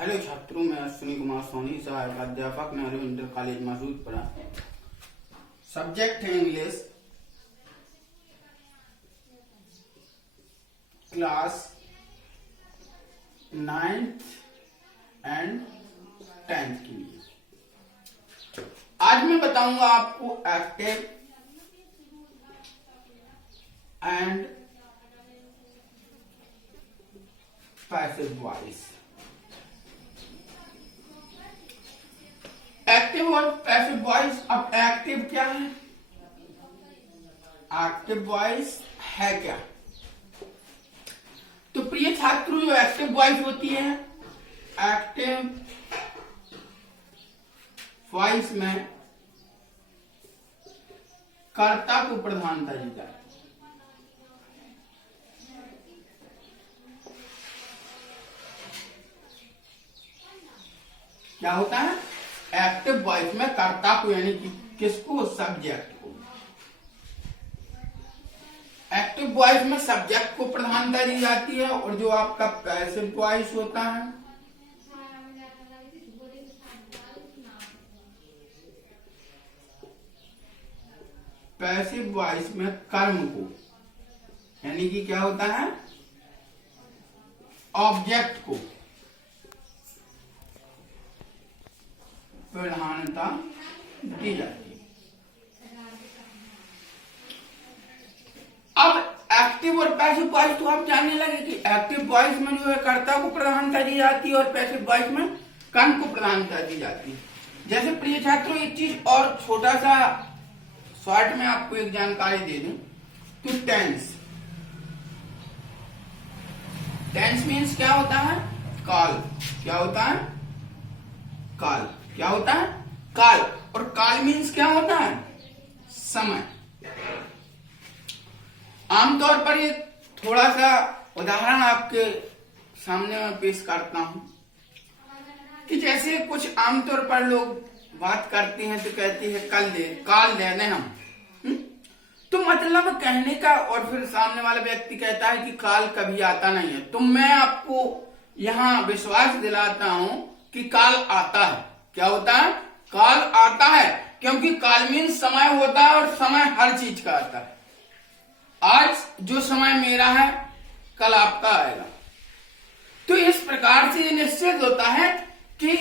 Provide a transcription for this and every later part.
Hello छात्रों, मैं अश्विनी कुमार सोनी, सहायक अध्यापक, नेहरू इंटर कॉलेज मसूदपुरा। सब्जेक्ट है English, class 9th and 10th के लिए। आज मैं बताऊंगा आपको active and passive voice. Active और पैसिव वॉइस। अब एक्टिव क्या है, एक्टिव वॉइस है क्या? तो प्रिय छात्रों, जो एक्टिव वॉइस होती है, एक्टिव वॉइस में कर्ता को प्रधानता दी जाती है। क्या होता है? एक्टिव वॉइस में कर्ता को, यानी कि किसको? सब्जेक्ट को। एक्टिव वॉइस में सब्जेक्ट को प्रधानता दी जाती है। और जो आपका पैसिव वॉइस होता है, पैसिव वॉइस में कर्म को, यानी कि क्या होता है? ऑब्जेक्ट को प्रधानता दी जाती है। अब एक्टिव और पैसिव वॉइस तो आप जानने लगे कि एक्टिव वॉइस में जो है कर्ता को प्रधानता दी जाती है और पैसिव वॉइस में कर्म को प्रधानता दी जाती है। जैसे प्रिय छात्रों, एक चीज और छोटा सा शॉर्ट में आपको एक जानकारी दे दूं तो टेंस। टेंस मीन्स क्या होता है? काल। क्या होता है? काल। क्या होता है? काल। और काल मीन्स क्या होता है? समय। आमतौर पर ये थोड़ा सा उदाहरण आपके सामने में पेश करता हूं कि जैसे कुछ आमतौर पर लोग बात करते हैं तो कहते हैं कल दे, काल दे दें हम। तो मतलब कहने का, और फिर सामने वाला व्यक्ति कहता है कि काल कभी आता नहीं है। तो मैं आपको यहां विश्वास दिलाता हूं कि काल आता है। क्या होता है? काल आता है, क्योंकि काल मीन्स समय होता है और समय हर चीज का आता है। आज जो समय मेरा है, कल आपका आएगा। तो इस प्रकार से ये निश्चित होता है कि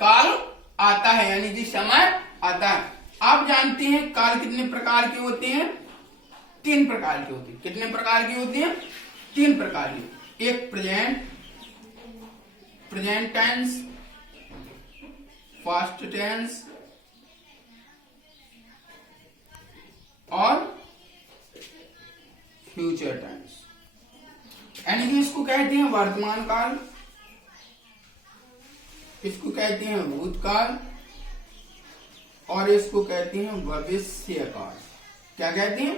काल आता है, यानी कि समय आता है। आप जानते हैं काल कितने प्रकार के होते हैं? 3 प्रकार की होती है। कितने प्रकार की होती है? 3 प्रकार की। एक present, present tense, past tense और फ्यूचर टेंस। यानी कि इसको कहते हैं वर्तमान काल, इसको कहते हैं भूतकाल और इसको कहते हैं भविष्य काल। क्या कहते हैं?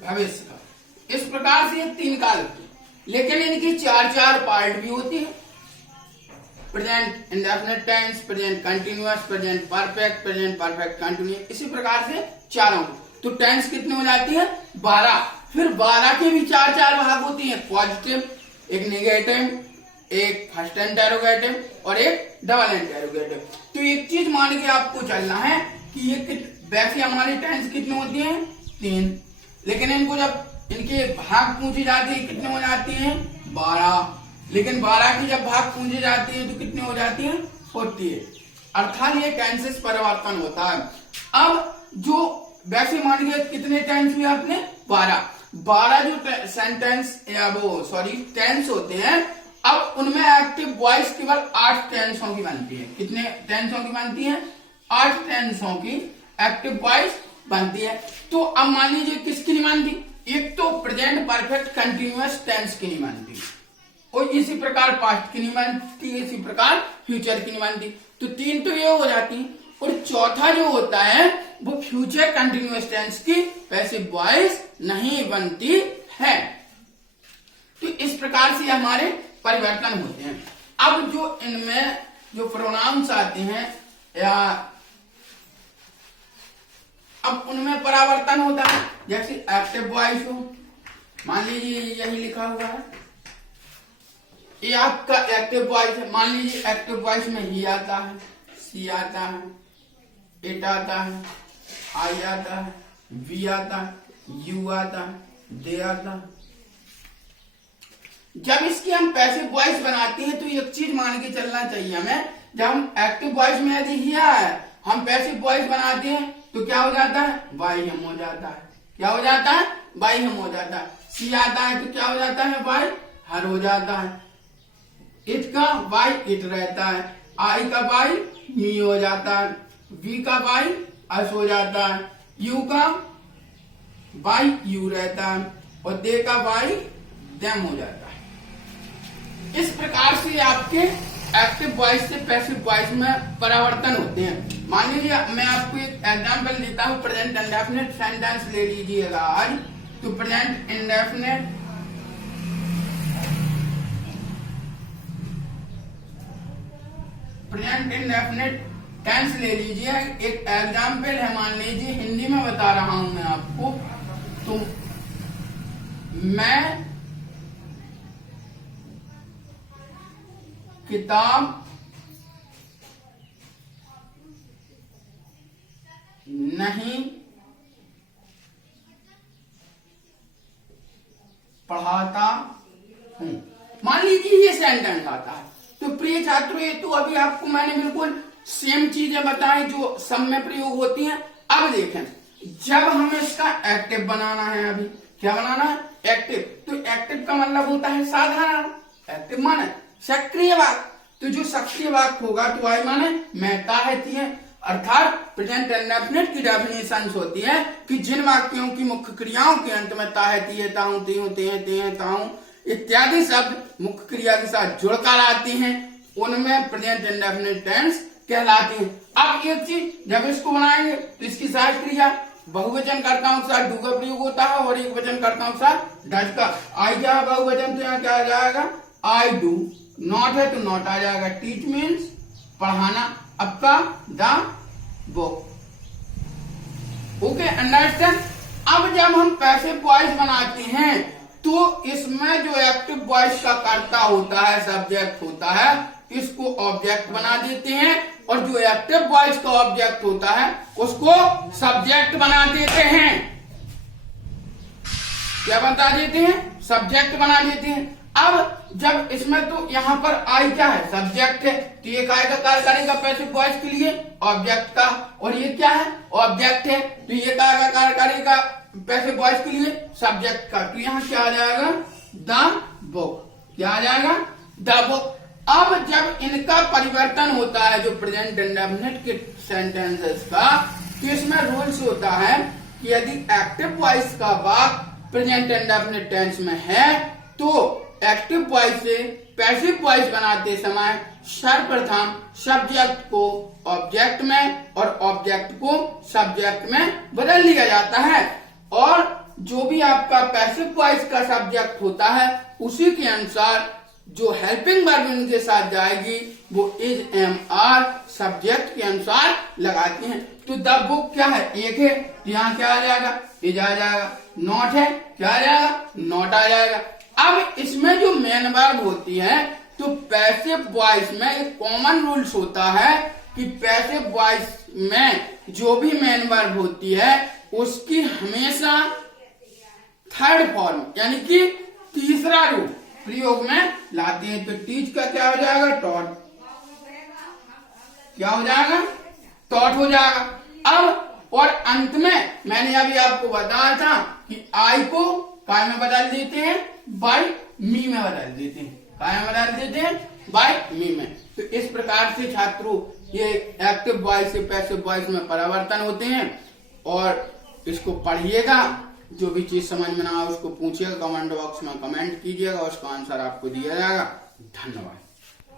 भविष्य काल। इस प्रकार से ये 3 काल, लेकिन इनकी 4 पार्ट भी होती है। Present indefinite tense, present continuous, present perfect, present perfect continuous. इसी प्रकार से 4। तो टेंस कितने हो जाती है? 12। फिर 12 के भी 4 भाग होती हैं। पॉजिटिव, एक नेगेटिव, एक फर्स्ट इंटेरोगेटिव और एक डबल इंटेरोगेटिव। तो एक चीज मान के आपको चलना है कि ये वैसे हमारी टेंस कितनी होती है? 3। लेकिन इनको जब इनके भाग पूछे जाते हैं कितने हो जाती हैं? 12। लेकिन 12 की जब भाग पूछे जाती है तो कितने हो जाती हैं? 48। अर्थात ये टेंसेस परिवर्तन होता है। अब जो वैसे मान के कितने टेंस हुए आपने? 12 जो सेंटेंस या टेंस होते हैं, अब उनमें एक्टिव वॉइस केवल 8 टेंसों की बनती है। कितने टेंसों की बनती है? 8 टेंसों की एक्टिव वॉइस बनती है। तो अब मान लीजिए किसकी नहीं बनती? एक तो प्रेजेंट परफेक्ट कंटिन्यूअस टेंस की नहीं बनती, और इसी प्रकार पास्ट की नहीं बनती, इसी प्रकार फ्यूचर की नहीं बनती। तो 3 तो ये हो जाती। और चौथा जो होता है वो फ्यूचर कंटिन्यूअस टेंस की पैसिव वॉइस नहीं बनती है। तो इस प्रकार से हमारे परिवर्तन होते हैं। अब जो इनमें जो प्रोनाउंस आते हैं या अब उनमें परावर्तन होता है। जैसे एक्टिव वॉइस हो, मान लीजिए यही लिखा हुआ है ये आपका एक्टिव वॉइस है। मान लीजिए एक्टिव वॉइस में ही आता है, सी आता है, इट आता है, आई आता है, वी आता है, यू आता है, दे आता है। जब इसकी हम पैसिव वॉइस बनाते हैं तो एक चीज मान के चलना चाहिए हमें, जब हम एक्टिव वॉइस में यदि ही है हम पैसिव वॉइस बनाते हैं तो क्या हो जाता है, वाई हम हो जाता है। क्या हो जाता है, वाई हम हो जाता है। सी आता है तो क्या हो जाता है, वाई हर हो जाता है। इट का वाई इट रहता है, आई का वाई मी हो जाता है, वी का वाई अस हो जाता है, यू का वाई यू रहता है और दे का वाई देम हो जाता है। इस प्रकार से आपके एक्टिव वॉइस से पैसिव वॉइस में परिवर्तन होते हैं। मान लीजिए मैं आपको एक एग्जांपल देता हूं, प्रेजेंट इंडेफिनिट सेंटेंस ले लीजिएगा आज। तो प्रेजेंट इंडेफिनिट टेंस ले लीजिए। एक एग्जाम्पल है, मान लीजिए हिंदी में बता रहा हूं मैं आपको। तो मैं किताब नहीं पढ़ाता हूं। मान लीजिए ये सेंटेंस आता है। तो प्रिय छात्रों, ये तो अभी आपको मैंने बिल्कुल सेम चीजें बताई जो सब में प्रयोग होती हैं। अब देखें, जब हमें इसका एक्टिव बनाना है, अभी क्या बनाना है, एक्टिव। तो एक्टिव का मतलब होता है साधारण, एक्टिव माने सक्रिय वाक्य। तो जो सक्रिय वाक्य होगा तो आई माने मैं ताहती है, अर्थात प्रेजेंट इंडेफिनिट की डेफिनेशन होती है कि जिन वाक्यों की मुख्य क्रियाओं के अंत में ताहती है, ताहूं, तीहूं, तें, ताहूं इत्यादि शब्द मुख्य क्रिया के साथ जुड़कर आती हैं, उनमें प्रेजेंट इंडेफिनिट टेंस कहलाती है। अब एक चीज, जब इसको बनाएंगे तो इसकी सहायक क्रिया बहुवचन कर्ताओं के साथ डू का प्रयोग होता है और एक वचन कर्ताओं के साथ डज का। आई जा बहुवचन तो यहाँ क्या आ जाएगा, आई डू। नॉट है तो नॉट आ जाएगा। टीच मीन्स पढ़ाना, आपका द बुक। Okay, understand. अब जब हम पैसिव वॉइस बनाते हैं तो इसमें जो एक्टिव वॉइस का कर्ता होता है, सब्जेक्ट होता है, इसको ऑब्जेक्ट बना देते हैं और जो एक्टिव वॉइस का ऑब्जेक्ट होता है उसको सब्जेक्ट बना देते हैं। क्या बता देते हैं, सब्जेक्ट बना देते हैं। अब जब इसमें तो यहाँ पर आई क्या है, सब्जेक्ट है, तो ये काय का कार्य करेगा पैसिव वॉइस के लिए, ऑब्जेक्ट का। और ये क्या है, ऑब्जेक्ट है, तो ये काय का कार्य करेगा पैसिव वॉइस के लिए, सब्जेक्ट का। तो यहाँ क्या आ जाएगा, द बुक। क्या आ जाएगा, द बुक। अब जब इनका परिवर्तन होता है जो प्रेजेंट इंडेफिनिट के सेंटेंसेस का, तो इसमें रूल्स होता है कि यदि एक्टिव वॉइस का वाक्य प्रेजेंट इंडेफिनिट टेंस में है तो एक्टिव वॉइस से पैसिव वॉइस बनाते समय सर्वप्रथम सब्जेक्ट को ऑब्जेक्ट में और ऑब्जेक्ट को सब्जेक्ट में बदल लिया जाता है। और जो भी आपका पैसिव वॉइस का सब्जेक्ट होता है उसी के अनुसार जो हेल्पिंग वर्ब इनके साथ जाएगी वो इज, एम, आर सब्जेक्ट के अनुसार लगाते हैं। तो द बुक क्या है, एक है, तो यहाँ क्या आ जाएगा, इज आ जाएगा। नॉट है, क्या आ जाएगा, नॉट आ जाएगा। अब इसमें जो मेन वर्ब होती है तो पैसिव वॉइस में एक कॉमन रूल्स होता है कि पैसिव वॉइस में जो भी मेन वर्ब होती है उसकी हमेशा थर्ड फॉर्म यानी कि तीसरा रूप प्रयोग में लाते हैं। तो टीच का क्या हो जाएगा, टॉट। क्या हो जाएगा, टॉट हो जाएगा। अब और अंत में मैंने अभी आपको बताया था कि आई को काय में बदल देते हैं, बाय मी में बदल देते हैं। काय में बदल देते हैं, बाय मी में। तो इस प्रकार से छात्रों ये एक्टिव वॉइस से पैसिव वॉइस में परिवर्तन होते हैं। और इसको पढ़िएगा, जो भी चीज समझ में ना आए उसको पूछिएगा, कमेंट बॉक्स में कमेंट कीजिएगा, उसका आंसर आपको दिया जाएगा। धन्यवाद।